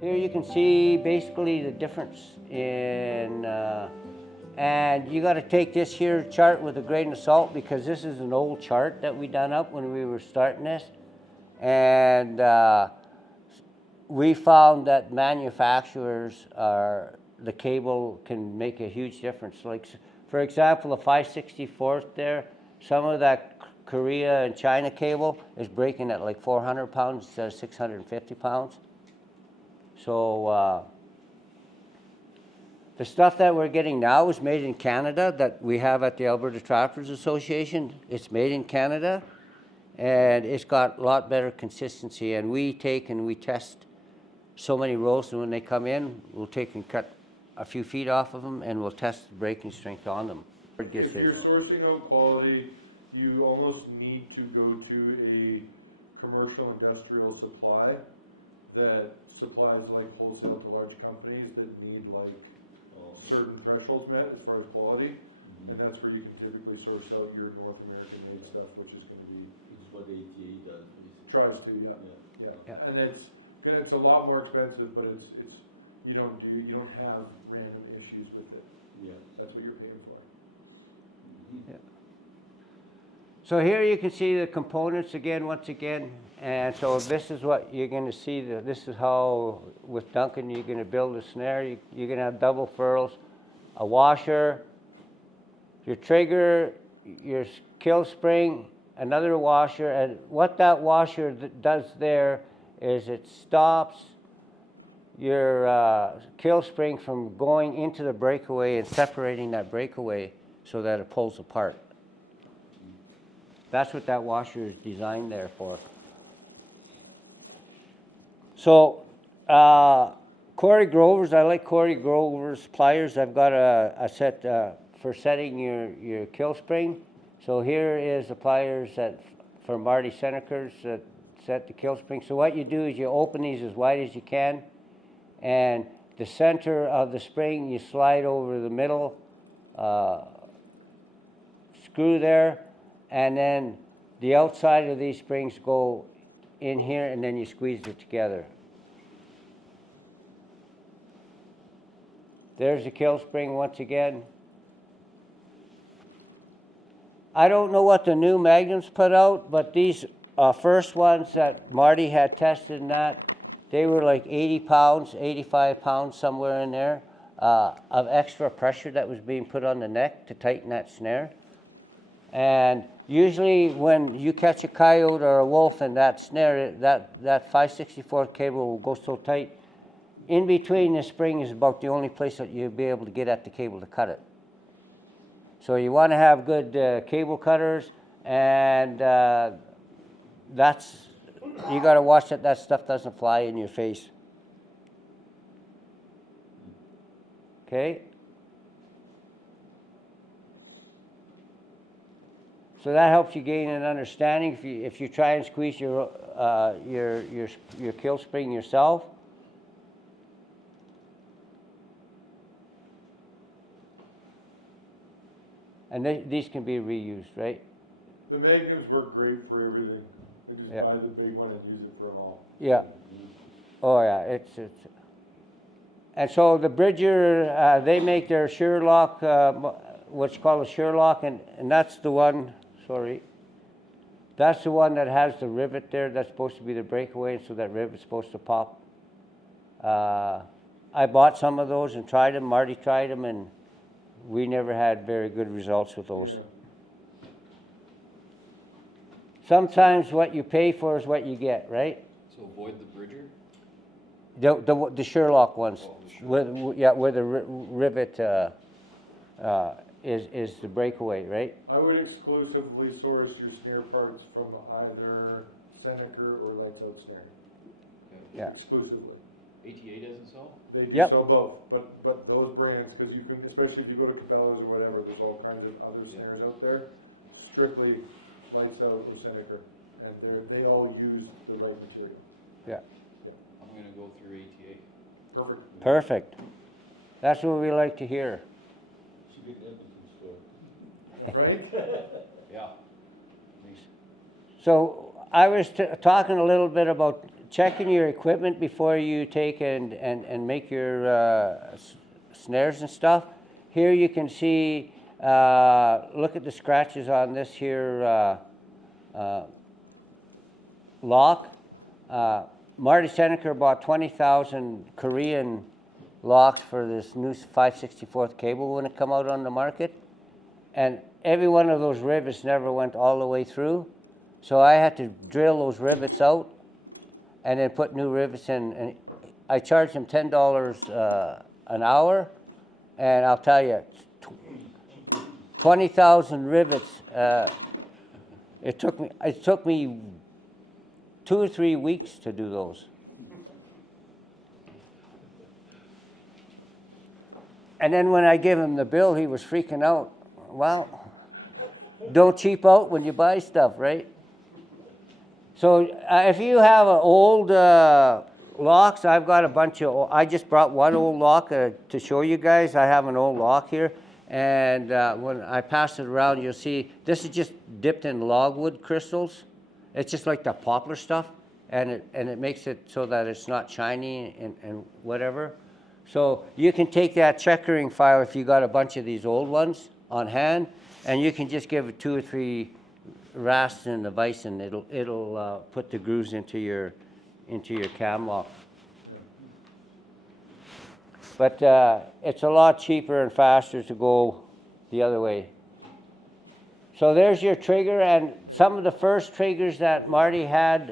Here you can see basically the difference in, and you got to take this here chart with a grain of salt, because this is an old chart that we done up when we were starting this. And we found that manufacturers the cable can make a huge difference. Like, for example, the 5/64 there, some of that Korea and China cable is breaking at like 400 pounds instead of 650 pounds. So the stuff that we're getting now is made in Canada, that we have at the Alberta Trappers Association. It's made in Canada, and it's got a lot better consistency. And we take and we test so many rolls, and when they come in, we'll take and cut a few feet off of them, and we'll test the breaking strength on them. If you're sourcing out quality, you almost need to go to a commercial industrial supply that supplies like wholesale to large companies that need like certain thresholds met as far as quality. And that's where you can typically source out your North American made stuff, which is going to be. It's what ATA does. Tries to, yeah. And it's a lot more expensive, but it's you don't have random issues with it. Yeah, that's what you're paying for. Yeah. So here you can see the components again, once again. And so this is what you're going to see. This is how, with Duncan, you're going to build a snare. You're going to have double furls, a washer, your trigger, your kill spring, another washer. And what that washer does there is it stops your kill spring from going into the breakaway and separating that breakaway so that it pulls apart. That's what that washer is designed there for. So, Corey Grover's, I like Corey Grover's pliers. I've got a set for setting your kill spring. So here is the pliers for Marty Senecker's that set the kill spring. So what you do is you open these as wide as you can, and the center of the spring you slide over the middle screw there, and then the outside of these springs go in here, and then you squeeze it together. There's the kill spring once again. I don't know what the new Magnums put out, but these first ones that Marty had tested and that, they were like 80 pounds, 85 pounds, somewhere in there, of extra pressure that was being put on the neck to tighten that snare. And usually when you catch a coyote or a wolf in that snare, that 5/64 cable will go so tight. In between the spring is about the only place that you'll be able to get at the cable to cut it. So you want to have good cable cutters, and you got to watch that stuff doesn't fly in your face. Okay. So that helps you gain an understanding. If you try and squeeze your kill spring yourself, and these can be reused, right? The Magnums work great for everything. They just buy the big one and use it for them all. Yeah. Oh yeah, it's. And so the Bridger, they make their Sherlock, what's called a Sherlock, and that's the one. Sorry. That's the one that has the rivet there. That's supposed to be the breakaway, so that rivet's supposed to pop. I bought some of those and tried them. Marty tried them, and we never had very good results with those. Yeah. Sometimes what you pay for is what you get, right? So avoid the Bridger? The Sherlock ones, where the rivet is the breakaway, right? I would exclusively source your snare parts from either Seneca or Lights Out Snare. Okay. Yeah. Exclusively. ATA doesn't sell? They do sell both, but those brands, because you can, especially if you go to Cabela's or whatever, there's all kinds of other snares out there. Strictly Lights Out or Seneca, and they all use the right material. Yeah. I'm going to go through ATA. Perfect. Perfect. That's what we like to hear. Should get Edmonton store. Right? Yeah. So I was talking a little bit about checking your equipment before you take and make your snares and stuff, here you can see, look at the scratches on this here lock. Marty Seneker bought 20,000 Korean locks for this new 5/64 cable when it come out on the market. And every one of those rivets never went all the way through. So I had to drill those rivets out and then put new rivets in. And I charged him $10 an hour. And I'll tell you, 20,000 rivets, it took me 2 or 3 weeks to do those. And then when I gave him the bill, he was freaking out. Well, don't cheap out when you buy stuff, right? So if you have an old locks, I've got a bunch of, I just brought one old lock to show you guys. I have an old lock here. And when I pass it around, you'll see, this is just dipped in logwood crystals. It's just like the poplar stuff. And it makes it so that it's not shiny and whatever. So you can take that checkering file if you got a bunch of these old ones on hand, and you can just give it 2 or 3 rasps in the vise, and it'll put the grooves into your cam lock. But it's a lot cheaper and faster to go the other way. So there's your trigger, and some of the first triggers that Marty had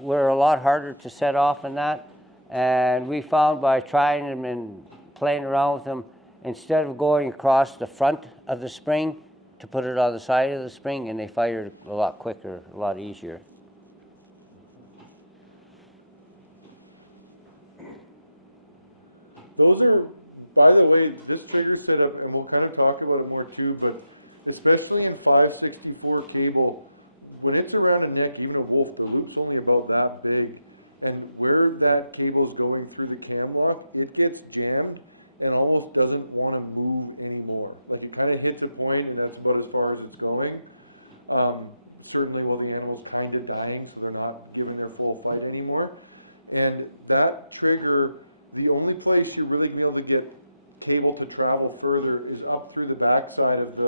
were a lot harder to set off than that. And we found by trying them and playing around with them, instead of going across the front of the spring, to put it on the side of the spring, and they fired a lot quicker, a lot easier. Those are, by the way, this trigger setup, and we'll kind of talk about it more too, but especially in 5/64 cable, when it's around a neck, even a wolf, the loop's only about that big. And where that cable's going through the cam lock, it gets jammed and almost doesn't want to move anymore. Like it kind of hits a point, and that's about as far as it's going. Certainly while the animal's kind of dying, so they're not giving their full fight anymore. And that trigger, the only place you're really going to be able to get cable to travel further is up through the backside of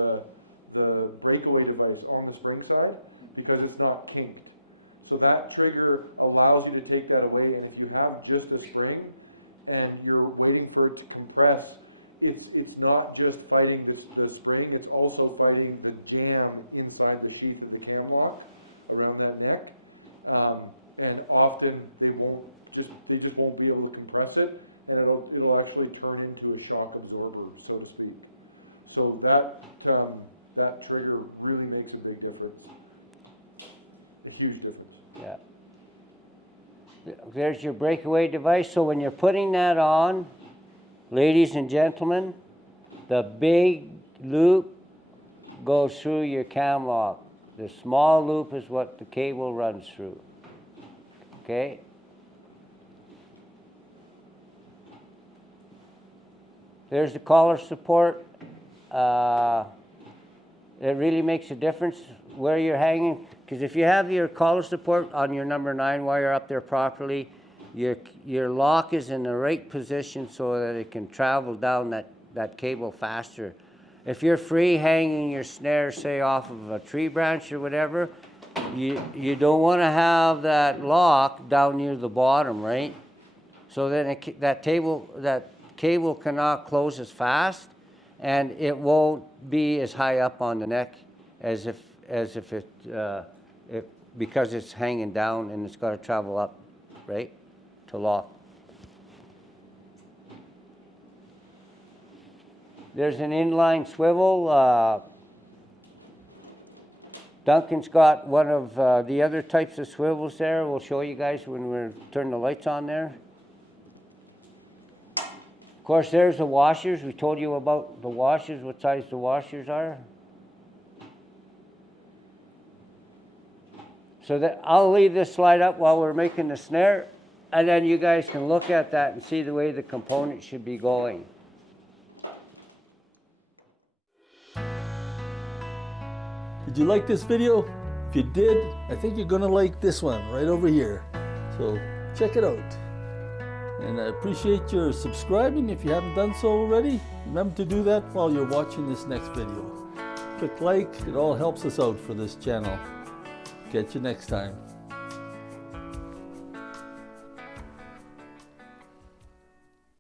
the breakaway device on the spring side, because it's not kinked. So that trigger allows you to take that away, and if you have just a spring and you're waiting for it to compress, it's not just fighting the spring, it's also fighting the jam inside the sheath of the cam lock around that neck. And often they just won't be able to compress it, and it'll actually turn into a shock absorber, so to speak. So that trigger really makes a big difference, a huge difference. Yeah. There's your breakaway device. So when you're putting that on, ladies and gentlemen, the big loop goes through your cam lock. The small loop is what the cable runs through. Okay? There's the collar support. It really makes a difference where you're hanging, because if you have your collar support on your number 9 wire up there properly, your lock is in the right position so that it can travel down that cable faster. If you're free hanging your snare, say off of a tree branch or whatever, you don't want to have that lock down near the bottom, right? So then that cable cannot close as fast, and it won't be as high up on the neck as if because it's hanging down and it's got to travel up, right, to lock. There's an inline swivel. Duncan's got one of the other types of swivels there. We'll show you guys when we turn the lights on there. Of course, there's the washers. We told you about the washers, what size the washers are. So that I'll leave this slide up while we're making the snare, and then you guys can look at that and see the way the components should be going. Did you like this video? If you did, I think you're gonna like this one right over here. So check it out. And I appreciate your subscribing if you haven't done so already. Remember to do that while you're watching this next video. Click like, it all helps us out for this channel. Catch you next time.